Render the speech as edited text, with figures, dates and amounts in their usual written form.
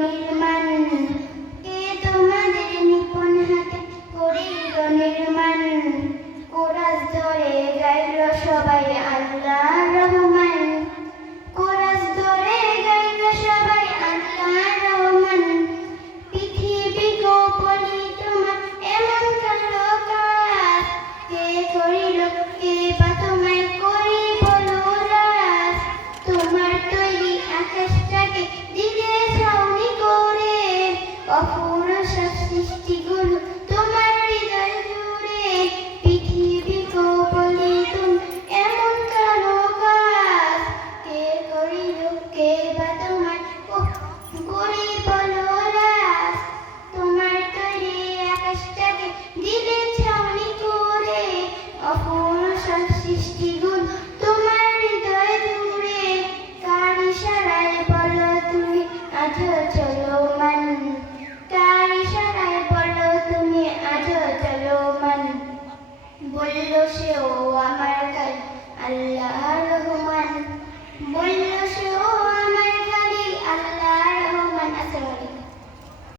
নির্মাণ, কে তোমাদের নিপুণ হাতে করিল নির্মাণ। কোরাস ধরে গাইল সবাই আল্লাহ রহমান, কোরাস ধরে গাইল সবাই আল্লাহ রহমান। পৃথিবী গোপনে তোমার এমন কালো কাজ, কে করিল কে বা তোমায় করি বলো রাজ। তোমার তৈরি আকাশটাকে দিলে ছাউনি করে, অপূর্ব সব সৃষ্টিগুলো তোমার হৃদয় জুড়ে। পৃথিবী গোপনে তুমি এমন কালো কাজ, কে করিল কে বা তোমায় করি বলো রাজ। তোমার তৈরি আকাশটাকে দিলে ছাউনি করে, অপূর্ব সব সৃষ্টিগুলো তোমার হৃদয় জুড়ে। কার ইশারায় বলো তুমি আজও চলমান, কার ইশারায় বলো তুমি আজও চলমান। বলল সেও আমার গাই আল্লাহ রহমান, বলল